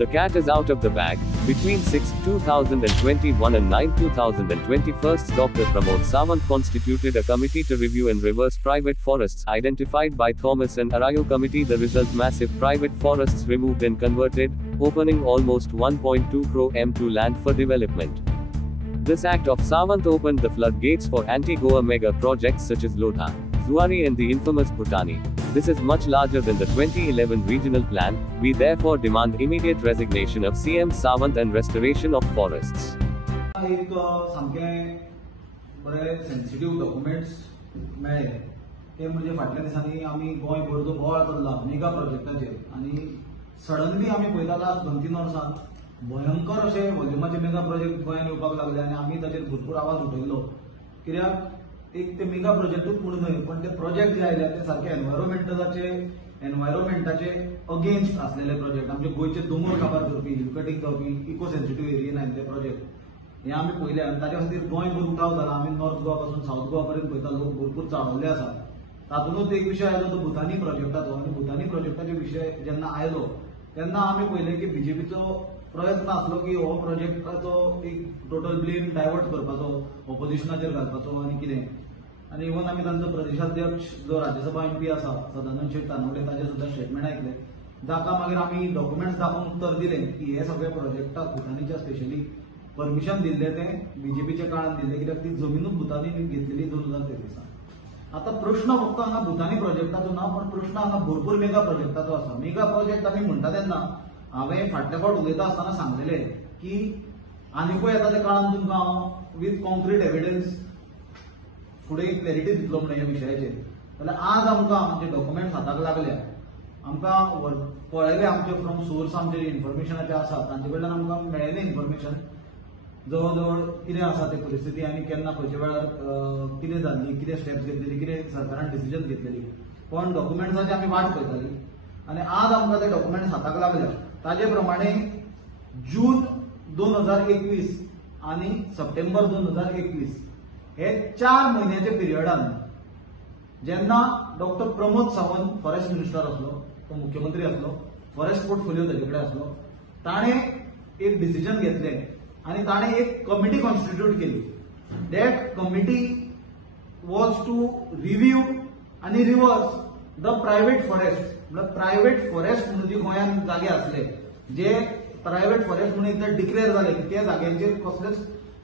The cat is out of the bag. Between 6/2021 and 9/2021, Dr. Pramod Sawant constituted a committee to review and reverse private forests identified by Thomas and Arroyo Committee. The result: massive private forests removed and converted, opening almost 1.2 crore m to land for development. This act of Sawant opened the floodgates for anti-Goa mega projects such as Lodha, Zuari and the infamous Bhutani. This is much larger than the 2011 regional plan. We therefore demand immediate resignation of CM Sawant and restoration of forests. एक सामके बरे sensitive documents मेळ्ळे ते म्हणजे फाटल्या दिसांनी आमी गोंय भर जो बोवाळ चल्ला मेगा प्रोजेक्टाचेर आणि सडनली आमी पळयता लास्ट 2-3 वर्सां भयंकर अशे व्हॉल्युमाचे मेगा प्रोजेक्ट गोंयांत येवपाक लागले आणि आमी ताचेर भरपूर आवाज उठयलो. कित्याक एक ते मेगा प्रोजेक्टूच म्हणून न्हय पण ते प्रोजेक्ट जे आयले ते सारखे एनवायरमेंटाचे अगेन्स्ट आसलेले प्रोजेक्ट. आमचे गोंयचे दोंगर काबार करपी हिल कटींग जावपी इको सेन्सिटिव्ह एरियेन आयिल्ले प्रोजेक्ट हे आमी पळयले आनी ताचे खातीर गोंयभर उठाव जाला. आमी नॉर्थ गोवा पासून साऊथ गोवा पर्यंत पळयता लोक भरपूर चाळवले आसा. तातूंतच एक विशय आयलो तो भुतानी प्रोजेक्टाचो आनी भुतानी प्रोजेक्टाचे विशय जेन्ना आयलो तेन्ना आमी पळयलें की बीजेपीचो प्रयत्न आसलो की हो प्रोजेक्टाचो एक टोटल ब्लेम डायवर्ट करपाचो, ऑपोजिशनाचेर घालपाचो आनी कितें. आनी इवन आमी तांचो प्रदेशाध्यक्ष जो राज्यसभा MP आसा सदानंद शेट तानवडे ताचे सुद्दां स्टेटमेंट आयकले. जाका मागीर आमी डॉक्युमेंट्स दाखोवन उत्तर दिलें की हे सगळे प्रोजेक्टाक भुतानीच्या स्पेशली परमिशन दिल्ले ते बीजेपीच्या काळात दिल्ले कित्याक ती जमीनूच भुतानीन घेतलेली 2023. आता प्रश्न फक्त हांगा भुतानी प्रोजेक्टाचो ना पण प्रश्न हांगा भरपूर मेगा प्रोजेक्टाचो आसा. मेगा प्रोजेक्ट आमी म्हणटा तेन्ना हांवें फाटल्या फावट उलयता आसतना सांगलेलें की आनिकूय येता त्या काळात तुमकां हांव विथ कॉन्क्रीट एविडन्स फुडें एक क्लॅरिटी दितलो म्हणून ह्या विशयाचेर. जाल्यार आज आमकां जे डॉक्युमेंट्स हाताक लागल्या आमकां पळयले आमचे फ्रॉम सोर्स आमचे इन्फॉर्मेशनाचे आसा तांचे कडल्यान आमकां मेळयलें इन्फॉर्मेशन जवळ जवळ कितें आसा ते परिस्थिती आनी केन्ना खंयच्या वेळार कितें जाल्ली, कितें स्टेप्स घेतलेली, कितें सरकारान डिसिजन घेतलेली. पण डॉक्युमेंट्साची आमी वाट पळयताली आनी आज आमकां ते डॉक्युमेंट्स हाताक लागल्या. ताजे प्रमाणे जून 2021 आणि सप्टेंबर 2021 हे 4 महिन्याच्या पिरियडान जेन्ना doctor Pramod Sawant forest minister असलो, तो मुख्यमंत्री असलो, फॉरेस्ट पोर्टफोलिओ ताचे कडेन असलो, ताणे एक डिसिजन घेतलें आणि ताणे एक कमिटी कॉन्स्टिट्यूट केली. That committee was to review आणि रिव्हर्स द प्रायव्हेट फॉरेस्ट. म्हणजे प्रायव्हेट फॉरेस्ट म्हणून जे गोंयांत जागे असले जे प्रायव्हेट फॉरेस्ट म्हणून एकदा डिक्लेअर झाले की त्या जाग्यांचेर कसलेच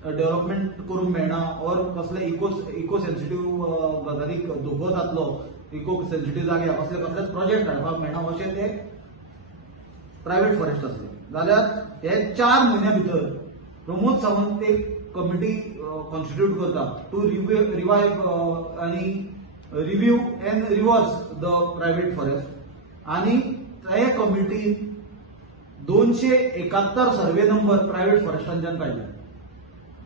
डेव्हलपमेंट करूंक मेळना और कसले इको सेन्सिटिव्ह गजालीक धोको जातलो, इको सेन्सिटिव्ह जाग्यार कसलेच प्रोजेक्ट हाडपाक मेळना अशें ते प्रायव्हेट फॉरेस्ट असले. जाल्यार हे 4 महिन्या भितर प्रमोद सावंत एक कमिटी कॉन्स्टिट्यूट करता टू रिवाइव आणि review and reverse the private forest. आणि त्या कमिटीन 271 सर्वे नंबर प्रायव्हेट फॉरेस्टांच्यान काढले.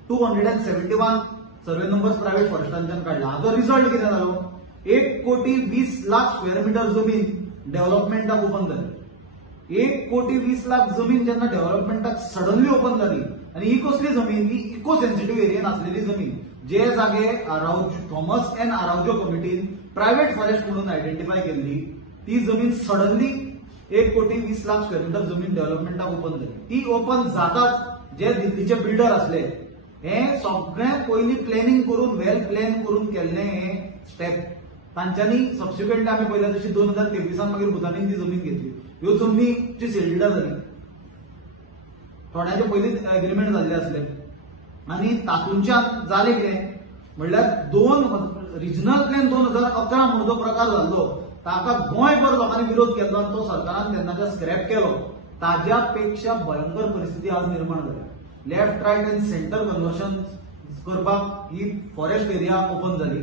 271 सर्वे नंबर्स प्रायव्हेट फॉरेस्टांच्यान काढला. हाचो रिझल्ट कितें जालो? 1,20,00,000 स्क्वेअर मिटर जमीन डेव्हलपमेंटाक ओपन जाली. 1,20,00,000 जमीन जेन्ना डेव्हलपमेंटाक सडनली ओपन जाली आणि ही कसली जमीन? ही इको सेन्सिटिव्ह एरियेन असलेली जमीन. जे जागे Thomas end Araujo कमिटीन private forest म्हणून आयडेंटिफाय केल्ली ती जमीन सडनली 1,20,00,000 स्क्वेअर मिटर जमीन डेव्हलपमेंटाक ओपन जाली. ती ओपन जाताच जे दिल्लीचे बिल्डर असले हे सगळें पयलीं प्लॅनिंग करून वेल प्लॅन करून केल्लें हे स्टेप तांच्यांनी सबसिक्वेंटली आमी पळयलें जशी 2023 मागीर भुतानीन ती जमीन घेतली. ह्यो जमनीची सेल्डीडां जाली. थोड्यांचे पयलींच एग्रीमेंट जाल्ले आसले आनी तातूंच्यान जालें कितें म्हणल्यार रिजनल प्लॅन 2011 म्हणून जो प्रकार जाल्लो ताका गोंयभर लोकांनी विरोध केलो आनी तो सरकारान तेन्नाच्या स्क्रॅप केलो. ताज्या पेक्षा भयंकर परिस्थिती आज निर्माण जाल्या. लेफ्ट रायट आनी सेंटर कन्वर्शन करपाक ही फॉरेस्ट एरिया ओपन जाली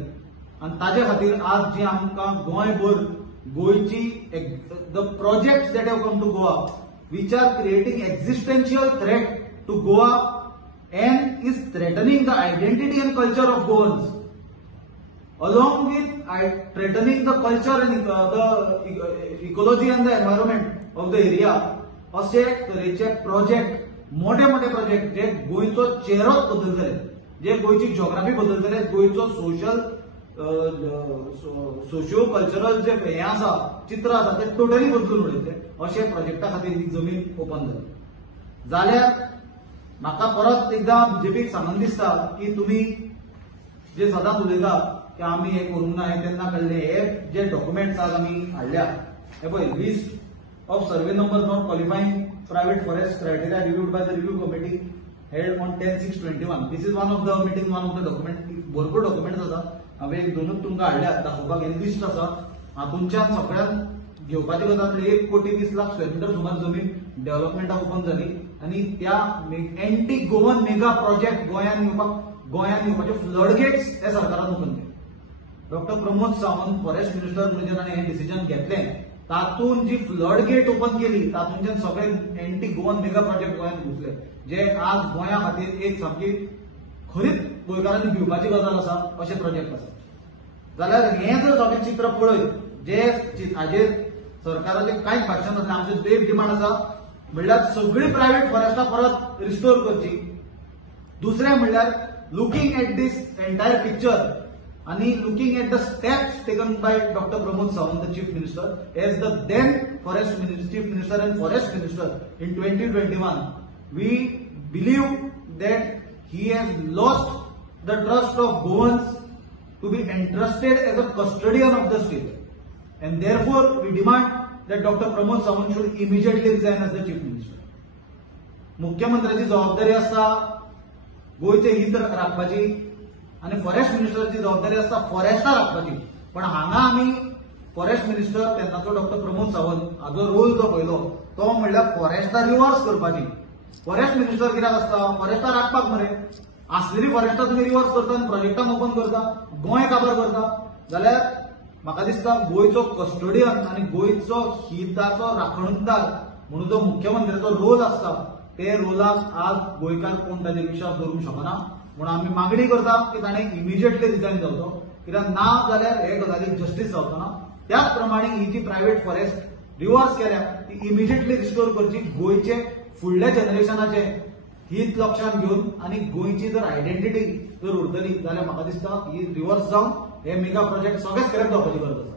आनी ताजे खातीर आज जी आमकां गोंयभर गोंयची the projects that have come to Goa which are creating existential threat to Goa and is threatening the identity and culture of Goans, along with threatening the culture and the ecology and the environment of the area. असे तरेचे project मोठे मोठे project जे गोंयचो चेहरोच बदलतले, जे गोंयची geography बदलतले, गोंयचो socio cultural जे हे आसा चित्र आसा ते टोटली बदलून उडयतले. अशे प्रोजेक्टा खातीर ही जमीन ओपन जाली. जाल्यार म्हाका परत एकदा बीजेपीक सांगून दिसता की तुम्ही जे सदांच उलयता की आमी हे करूंक ना, हे तेन्ना कळ्ळें, हे जे डॉक्युमेंट्स आज आमी हाडल्या हे पळय, list of survey number not qualifying private forest criteria reviewed by the review committee held on 10/6/21. This is one of the meeting, one of the document. भरपूर डॉक्युमेंट्स आसा, हांवें एक दोनूच तुमकां हाडल्या दाखोवपाक. हे लिस्ट आसा, हातूंच्यान सगळ्यान घेवपाची गजाल म्हणजे 1,20,00,000 स्क्वेअर मीटर सुमार जमीन डेव्हलपमेंटाक ओपन जाली आणि त्या एंटी गोवन मेगा प्रोजेक्ट गोंयान येवपाचे फ्लडगेट्स हे सरकारान ओपन केले. Doctor Pramod Sawant forest minister म्हणून जेन्ना हे डिसिजन घेतलें, तातूंत जी फ्लडगेट ओपन केली तातूंतल्यान सगळे एंटी गोवन मेगा प्रोजेक्ट गोंयान घुसले, जे आज गोंया खातीर एक सामकी खरीच गोंयकारांनी भिवपाची गजाल आसा अशे प्रोजेक्ट आसा. जाल्यार हें जर सगळें चित्र पळयत, जे हाजेर सरकाराचे कांयच भाशण नासलें, आमचो एक डिमांड आसा म्हणल्यार सगळी प्रायव्हेट फॉरेस्टां परत रिस्टोर करची. दुसरें म्हणल्यार looking at this entire picture आणि looking at the steps taken by doctor Pramod Sawant, the chief minister, as the then chief minister and forest minister in 2021, we believe that he has lost the trust of Goans to be entrusted as a custodian of the state, and therefore we demand that Dr. Pramod Sawant should immediately resign as the chief minister. मुख्यमंत्र्याची जबाबदारी असता गोयचे हित राखपाची आणि forest मिनिस्टरची जबाबदारी असता फॉरेस्टां राखपाची. पण हांगा आमी forest minister तेन्नाचो डॉक्टर प्रमोद सावंत हाजो रोल जो पळयलो तो म्हणल्यार फॉरेस्टां रिवर्स करपाची. फॉरेस्ट मिनिस्टर कित्याक असता? फॉरेस्टां राखपाक मरे. आसलेली फॉरेस्टां तुमी रिवर्स करता आनी प्रोजेक्टांक ओपन करता, गोंय काबार करता. जाल्यार म्हाका दिसता गोंयचो कस्टोडियन आणि गोंयचो हिताचो राखणदार म्हणून जो मुख्यमंत्र्याचो रोल असता ते रोलाक आज गोंयकार कोण ताचेर विश्वास दवरूंक शकना. म्हणून आमी मागणी करता की ताणें इमिजिएटली रिजायन जावचो, कित्याक ना जाल्यार हे गजालीक जस्टीस जावचो. त्याच प्रमाणे ही जी प्रायव्हेट फॉरेस्ट रिवर्स केल्या ती इमिजिएटली रिस्टोर करची. गोंयचे फुडल्या जनरेशनाचे हित लक्षात घेवन आणि गोंयची जर आयडेंटिटी जर उरतली जाल्यार म्हाका दिसता ही रिवर्स जावन हे मेगा प्रोजेक्ट सगळे स्क्रॅप जावपाची गरज आसा.